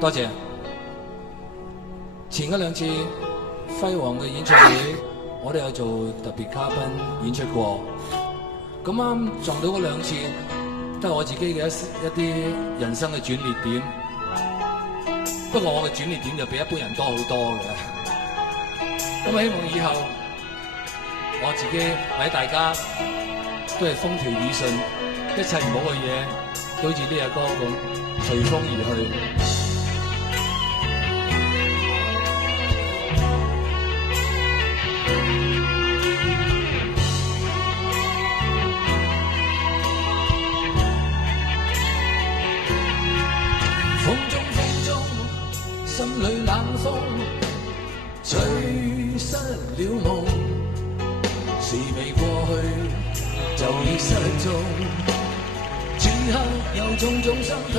多謝。前嗰兩次輝煌嘅演唱會，我都有做特別嘉賓演出過。咁啱撞到嗰兩次，都係我自己嘅一啲人生嘅轉捩點。不過我嘅轉捩點就比一般人多好多嘅。咁希望以後我自己或者大家都係風調雨順，一切唔好嘅嘢都好似呢隻歌咁隨風而去。心裏冷風吹失了夢，事未過去就已失蹤，此刻有種種心痛。